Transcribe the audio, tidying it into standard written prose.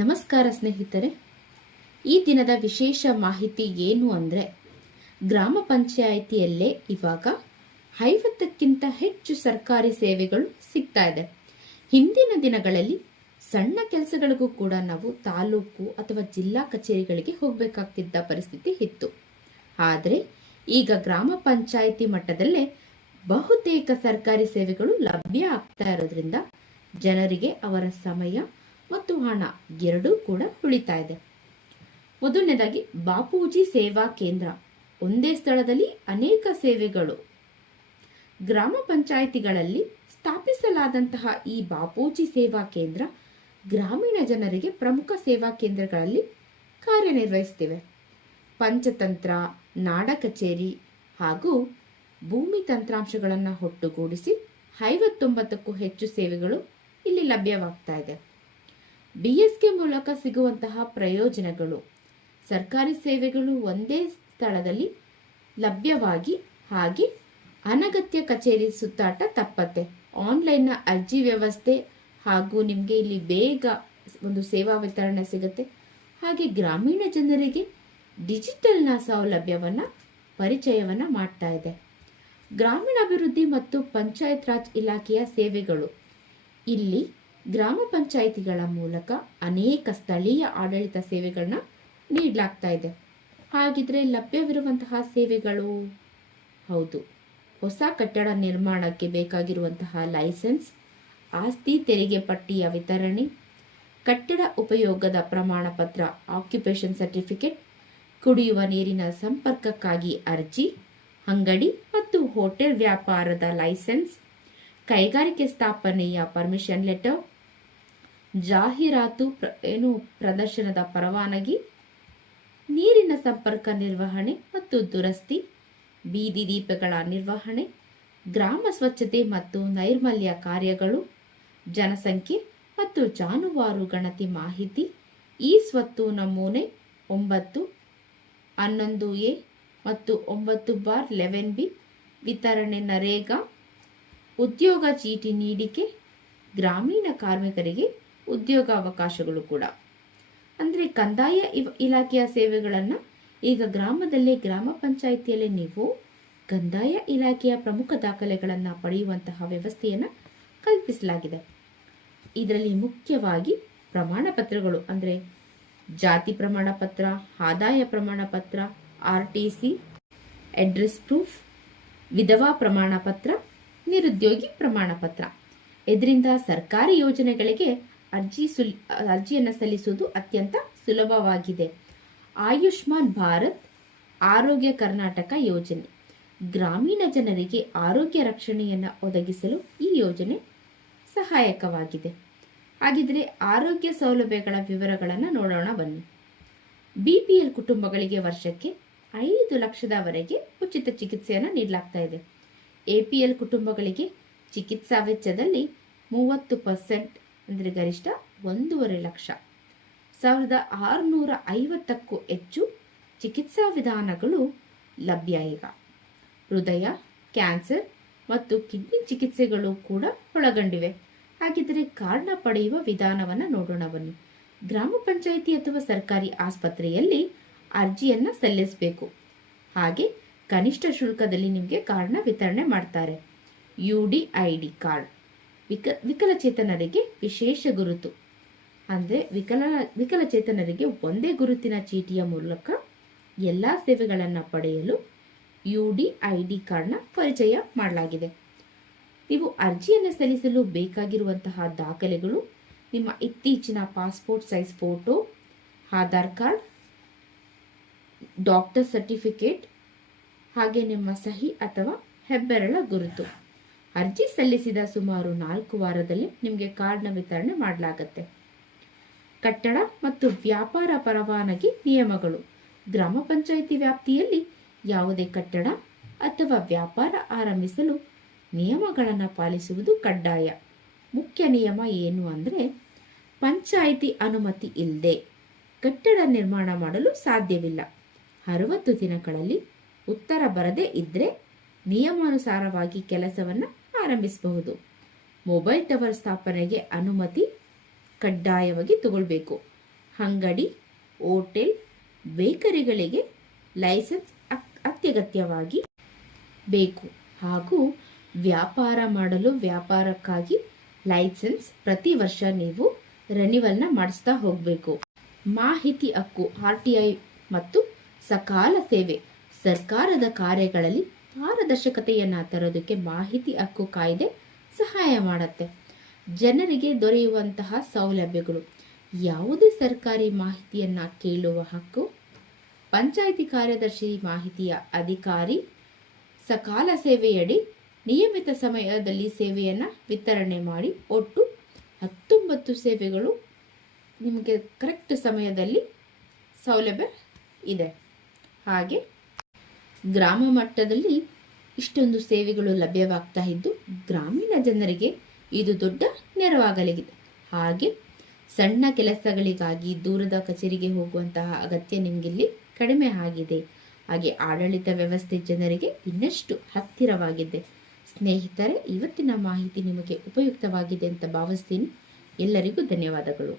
ನಮಸ್ಕಾರ ಸ್ನೇಹಿತರೆ, ಈ ದಿನದ ವಿಶೇಷ ಮಾಹಿತಿ ಏನು ಅಂದರೆ ಗ್ರಾಮ ಪಂಚಾಯಿತಿಯಲ್ಲೇ ಇವಾಗ 50ಕ್ಕಿಂತ ಹೆಚ್ಚು ಸರ್ಕಾರಿ ಸೇವೆಗಳು ಸಿಗ್ತಾ ಇದೆ. ಹಿಂದಿನ ದಿನಗಳಲ್ಲಿ ಸಣ್ಣ ಕೆಲಸಗಳಿಗೂ ಕೂಡ ನಾವು ತಾಲೂಕು ಅಥವಾ ಜಿಲ್ಲಾ ಕಚೇರಿಗಳಿಗೆ ಹೋಗಬೇಕಾಗ್ತಿದ್ದ ಪರಿಸ್ಥಿತಿ ಇತ್ತು. ಆದರೆ ಈಗ ಗ್ರಾಮ ಪಂಚಾಯಿತಿ ಮಟ್ಟದಲ್ಲೇ ಬಹುತೇಕ ಸರ್ಕಾರಿ ಸೇವೆಗಳು ಲಭ್ಯ ಆಗ್ತಾ ಇರೋದ್ರಿಂದ ಜನರಿಗೆ ಅವರ ಸಮಯ ಮತ್ತು ಹಣ ಎರಡೂ ಕೂಡ ಉಳಿತಾ ಇದೆ. ಮೊದಲನೇದಾಗಿ ಬಾಪೂಜಿ ಸೇವಾ ಕೇಂದ್ರ. ಒಂದೇ ಸ್ಥಳದಲ್ಲಿ ಅನೇಕ ಸೇವೆಗಳು. ಗ್ರಾಮ ಪಂಚಾಯಿತಿಗಳಲ್ಲಿ ಸ್ಥಾಪಿಸಲಾದಂತಹ ಈ ಬಾಪೂಜಿ ಸೇವಾ ಕೇಂದ್ರ ಗ್ರಾಮೀಣ ಜನರಿಗೆ ಪ್ರಮುಖ ಸೇವಾ ಕೇಂದ್ರಗಳಲ್ಲಿ ಕಾರ್ಯನಿರ್ವಹಿಸುತ್ತಿವೆ. ಪಂಚತಂತ್ರ, ನಾಡ ಕಚೇರಿ ಹಾಗೂ ಭೂಮಿ ತಂತ್ರಾಂಶಗಳನ್ನು ಒಟ್ಟುಗೂಡಿಸಿ 59ಕ್ಕೂ ಹೆಚ್ಚು ಸೇವೆಗಳು ಇಲ್ಲಿ ಲಭ್ಯವಾಗ್ತಾ ಇದೆ. BSK ಮೂಲಕ ಸಿಗುವಂತಹ ಪ್ರಯೋಜನಗಳು: ಸರ್ಕಾರಿ ಸೇವೆಗಳು ಒಂದೇ ಸ್ಥಳದಲ್ಲಿ ಲಭ್ಯವಾಗಿ ಹಾಗೆ ಅನಗತ್ಯ ಕಚೇರಿ ಸುತ್ತಾಟ ತಪ್ಪತ್ತೆ. ಆನ್ಲೈನ್ನ ಅರ್ಜಿ ವ್ಯವಸ್ಥೆ ಹಾಗೂ ನಿಮಗೆ ಇಲ್ಲಿ ಬೇಗ ಒಂದು ಸೇವಾ ವಿತರಣೆ ಸಿಗುತ್ತೆ. ಹಾಗೆ ಗ್ರಾಮೀಣ ಜನರಿಗೆ ಡಿಜಿಟಲ್ನ ಸೌಲಭ್ಯವನ್ನು ಪರಿಚಯವನ್ನು ಮಾಡ್ತಾ ಇದೆ. ಗ್ರಾಮೀಣಾಭಿವೃದ್ಧಿ ಮತ್ತು ಪಂಚಾಯತ್ ರಾಜ್ ಇಲಾಖೆಯ ಸೇವೆಗಳು. ಇಲ್ಲಿ ಗ್ರಾಮ ಪಂಚಾಯಿತಿಗಳ ಮೂಲಕ ಅನೇಕ ಸ್ಥಳೀಯ ಆಡಳಿತ ಸೇವೆಗಳನ್ನ ನೀಡಲಾಗ್ತಾ ಇದೆ. ಹಾಗಿದ್ರೆ ಲಭ್ಯವಿರುವಂತಹ ಸೇವೆಗಳು, ಹೌದು, ಹೊಸ ಕಟ್ಟಡ ನಿರ್ಮಾಣಕ್ಕೆ ಬೇಕಾಗಿರುವಂತಹ ಲೈಸೆನ್ಸ್, ಆಸ್ತಿ ತೆರಿಗೆ ಪಟ್ಟಿಯ ವಿತರಣೆ, ಕಟ್ಟಡ ಉಪಯೋಗದ ಪ್ರಮಾಣ ಪತ್ರ ಆಕ್ಯುಪೇಷನ್ ಸರ್ಟಿಫಿಕೇಟ್, ಕುಡಿಯುವ ನೀರಿನ ಸಂಪರ್ಕಕ್ಕಾಗಿ ಅರ್ಜಿ, ಅಂಗಡಿ ಮತ್ತು ಹೋಟೆಲ್ ವ್ಯಾಪಾರದ ಲೈಸೆನ್ಸ್, ಕೈಗಾರಿಕೆ ಸ್ಥಾಪನೆಯ ಪರ್ಮಿಷನ್ ಲೆಟರ್, ಜಾಹೀರಾತು ಪ್ರದರ್ಶನದ ಪರವಾನಗಿ, ನೀರಿನ ಸಂಪರ್ಕ ನಿರ್ವಹಣೆ ಮತ್ತು ದುರಸ್ತಿ, ಬೀದಿ ದೀಪಗಳ ನಿರ್ವಹಣೆ, ಗ್ರಾಮ ಸ್ವಚ್ಛತೆ ಮತ್ತು ನೈರ್ಮಲ್ಯ ಕಾರ್ಯಗಳು, ಜನಸಂಖ್ಯೆ ಮತ್ತು ಜಾನುವಾರು ಗಣತಿ ಮಾಹಿತಿ, ಈ ಸ್ವತ್ತು ನಮೂನೆ 9, 11A ಮತ್ತು 9/11B ವಿತರಣೆ, ನರೇಗಾ, ಉದ್ಯೋಗ ಚೀಟಿ ನೀಡಿಕೆ, ಗ್ರಾಮೀಣ ಕಾರ್ಮಿಕರಿಗೆ ಉದ್ಯೋಗಾವಕಾಶಗಳು ಕೂಡ. ಅಂದರೆ ಕಂದಾಯ ಇಲಾಖೆಯ ಸೇವೆಗಳನ್ನು ಈಗ ಗ್ರಾಮದಲ್ಲೇ, ಗ್ರಾಮ ಪಂಚಾಯಿತಿಯಲ್ಲೇ ನೀವು ಕಂದಾಯ ಇಲಾಖೆಯ ಪ್ರಮುಖ ದಾಖಲೆಗಳನ್ನು ಪಡೆಯುವಂತಹ ವ್ಯವಸ್ಥೆಯನ್ನು ಕಲ್ಪಿಸಲಾಗಿದೆ. ಇದರಲ್ಲಿ ಮುಖ್ಯವಾಗಿ ಪ್ರಮಾಣ ಪತ್ರಗಳು ಅಂದರೆ ಜಾತಿ ಪ್ರಮಾಣ ಪತ್ರ, ಆದಾಯ ಪ್ರಮಾಣ ಪತ್ರ, RTC, ಅಡ್ರೆಸ್ ಪ್ರೂಫ್, ವಿಧವಾ ಪ್ರಮಾಣ ಪತ್ರ, ನಿರುದ್ಯೋಗಿ ಪ್ರಮಾಣ ಪತ್ರ. ಇದರಿಂದ ಸರ್ಕಾರಿ ಯೋಜನೆಗಳಿಗೆ ಅರ್ಜಿಯನ್ನು ಸಲ್ಲಿಸುವುದು ಅತ್ಯಂತ ಸುಲಭವಾಗಿದೆ. ಆಯುಷ್ಮಾನ್ ಭಾರತ್, ಆರೋಗ್ಯ ಕರ್ನಾಟಕ ಯೋಜನೆ ಗ್ರಾಮೀಣ ಜನರಿಗೆ ಆರೋಗ್ಯ ರಕ್ಷಣೆಯನ್ನು ಒದಗಿಸಲು ಈ ಯೋಜನೆ ಸಹಾಯಕವಾಗಿದೆ. ಹಾಗಿದ್ರೆ ಆರೋಗ್ಯ ಸೌಲಭ್ಯಗಳ ವಿವರಗಳನ್ನು ನೋಡೋಣ ಬನ್ನಿ. BPL ಕುಟುಂಬಗಳಿಗೆ ವರ್ಷಕ್ಕೆ 5 ಲಕ್ಷದವರೆಗೆ ಉಚಿತ ಚಿಕಿತ್ಸೆಯನ್ನು ನೀಡಲಾಗ್ತಾ ಇದೆ. APL ಕುಟುಂಬಗಳಿಗೆ ಚಿಕಿತ್ಸಾ ವೆಚ್ಚದಲ್ಲಿ 30% ಅಂದರೆ ಗರಿಷ್ಠ 1.5 ಲಕ್ಷ. 1650ಕ್ಕೂ ಹೆಚ್ಚು ಚಿಕಿತ್ಸಾ ವಿಧಾನಗಳು ಲಭ್ಯ. ಈಗ ಹೃದಯ, ಕ್ಯಾನ್ಸರ್ ಮತ್ತು ಕಿಡ್ನಿ ಚಿಕಿತ್ಸೆಗಳು ಕೂಡ ಒಳಗೊಂಡಿವೆ. ಹಾಗಿದ್ದರೆ ಕಾರ್ಡ್ನ ಪಡೆಯುವ ವಿಧಾನವನ್ನು ನೋಡೋಣ ಬನ್ನಿ. ಗ್ರಾಮ ಪಂಚಾಯಿತಿ ಅಥವಾ ಸರ್ಕಾರಿ ಆಸ್ಪತ್ರೆಯಲ್ಲಿ ಅರ್ಜಿಯನ್ನು ಸಲ್ಲಿಸಬೇಕು. ಹಾಗೆ ಕನಿಷ್ಠ ಶುಲ್ಕದಲ್ಲಿ ನಿಮಗೆ ಕಾರ್ಡ್ನ ವಿತರಣೆ ಮಾಡ್ತಾರೆ. UDID ಕಾರ್ಡ್ ವಿಕಲಚೇತನರಿಗೆ ವಿಶೇಷ ಗುರುತು. ಅಂದರೆ ವಿಕಲಚೇತನರಿಗೆ ಒಂದೇ ಗುರುತಿನ ಚೀಟಿಯ ಮೂಲಕ ಎಲ್ಲ ಸೇವೆಗಳನ್ನು ಪಡೆಯಲು UDID ಕಾರ್ಡ್ನ ಪರಿಚಯ ಮಾಡಲಾಗಿದೆ. ನೀವು ಅರ್ಜಿಯನ್ನು ಸಲ್ಲಿಸಲು ಬೇಕಾಗಿರುವಂತಹ ದಾಖಲೆಗಳು: ನಿಮ್ಮ ಇತ್ತೀಚಿನ passport size photo, Aadhaar card, doctor certificate, ಹಾಗೆ ನಿಮ್ಮ ಸಹಿ ಅಥವಾ ಹೆಬ್ಬೆರಳ ಗುರುತು. ಅರ್ಜಿ ಸಲ್ಲಿಸಿದ ಸುಮಾರು 4 ವಾರದಲ್ಲಿ ನಿಮಗೆ ಕಾರ್ಡ್ನ ವಿತರಣೆ ಮಾಡಲಾಗುತ್ತೆ. ಕಟ್ಟಡ ಮತ್ತು ವ್ಯಾಪಾರ ಪರವಾನಗಿ ನಿಯಮಗಳು: ಗ್ರಾಮ ಪಂಚಾಯಿತಿ ವ್ಯಾಪ್ತಿಯಲ್ಲಿ ಯಾವುದೇ ಕಟ್ಟಡ ಅಥವಾ ವ್ಯಾಪಾರ ಆರಂಭಿಸಲು ನಿಯಮಗಳನ್ನು ಪಾಲಿಸುವುದು ಕಡ್ಡಾಯ. ಮುಖ್ಯ ನಿಯಮ ಏನು ಅಂದರೆ, ಪಂಚಾಯಿತಿ ಅನುಮತಿ ಇಲ್ಲದೆ ಕಟ್ಟಡ ನಿರ್ಮಾಣ ಮಾಡಲು ಸಾಧ್ಯವಿಲ್ಲ. 60 ದಿನಗಳಲ್ಲಿ ಉತ್ತರ ಬರದೇ ಇದ್ದರೆ ನಿಯಮಾನುಸಾರವಾಗಿ ಕೆಲಸವನ್ನು ಆರಂಭಿಸಬಹುದು. ಮೊಬೈಲ್ ಟವರ್ ಸ್ಥಾಪನೆಗೆ ಅನುಮತಿ ಕಡ್ಡಾಯವಾಗಿ ತಗೊಳ್ಬೇಕು. ಅಂಗಡಿ, ಹೋಟೆಲ್, ಬೇಕರಿಗಳಿಗೆ ಲೈಸೆನ್ಸ್ ಅತ್ಯಗತ್ಯವಾಗಿ ಬೇಕು ಹಾಗೂ ವ್ಯಾಪಾರ ಮಾಡಲು ವ್ಯಾಪಾರಕ್ಕಾಗಿ ಲೈಸೆನ್ಸ್ ಪ್ರತಿ ವರ್ಷ ನೀವು ರೆನ್ಯುವಲ್ನ ಮಾಡಿಸ್ತಾ ಹೋಗಬೇಕು. ಮಾಹಿತಿ ಹಕ್ಕು RTI ಮತ್ತು ಸಕಾಲ ಸೇವೆ ಸರ್ಕಾರದ ಕಾರ್ಯಗಳಲ್ಲಿ ಪಾರದರ್ಶಕತೆಯನ್ನು ತರೋದಕ್ಕೆ ಮಾಹಿತಿ ಹಕ್ಕು ಕಾಯ್ದೆ ಸಹಾಯ ಮಾಡುತ್ತೆ. ಜನರಿಗೆ ದೊರೆಯುವಂತಹ ಸೌಲಭ್ಯಗಳು: ಯಾವುದೇ ಸರ್ಕಾರಿ ಮಾಹಿತಿಯನ್ನು ಕೇಳುವ ಹಕ್ಕು, ಪಂಚಾಯಿತಿ ಕಾರ್ಯದರ್ಶಿ ಮಾಹಿತಿಯ ಅಧಿಕಾರಿ, ಸಕಾಲ ಸೇವೆಯಡಿ ನಿಯಮಿತ ಸಮಯದಲ್ಲಿ ಸೇವೆಯನ್ನು ವಿತರಣೆ ಮಾಡಿ ಒಟ್ಟು 19 ಸೇವೆಗಳು ನಿಮಗೆ ಕರೆಕ್ಟ್ ಸಮಯದಲ್ಲಿ ಸೌಲಭ್ಯ ಇದೆ. ಹಾಗೆ ಗ್ರಾಮ ಮಟ್ಟದಲ್ಲಿ ಇಷ್ಟೊಂದು ಸೇವೆಗಳು ಲಭ್ಯವಾಗ್ತಾ ಇದ್ದು ಗ್ರಾಮೀಣ ಜನರಿಗೆ ಇದು ದೊಡ್ಡ ನೆರವಾಗಲಿದೆ. ಹಾಗೆ ಸಣ್ಣ ಕೆಲಸಗಳಿಗಾಗಿ ದೂರದ ಕಚೇರಿಗೆ ಹೋಗುವಂತಹ ಅಗತ್ಯ ನಿಮಗಿಲ್ಲಿ ಕಡಿಮೆ ಆಗಿದೆ. ಹಾಗೆ ಆಡಳಿತ ವ್ಯವಸ್ಥೆ ಜನರಿಗೆ ಇನ್ನಷ್ಟು ಹತ್ತಿರವಾಗಿದೆ. ಸ್ನೇಹಿತರೆ, ಇವತ್ತಿನ ಮಾಹಿತಿ ನಿಮಗೆ ಉಪಯುಕ್ತವಾಗಿದೆ ಅಂತ ಭಾವಿಸ್ತೀನಿ. ಎಲ್ಲರಿಗೂ ಧನ್ಯವಾದಗಳು.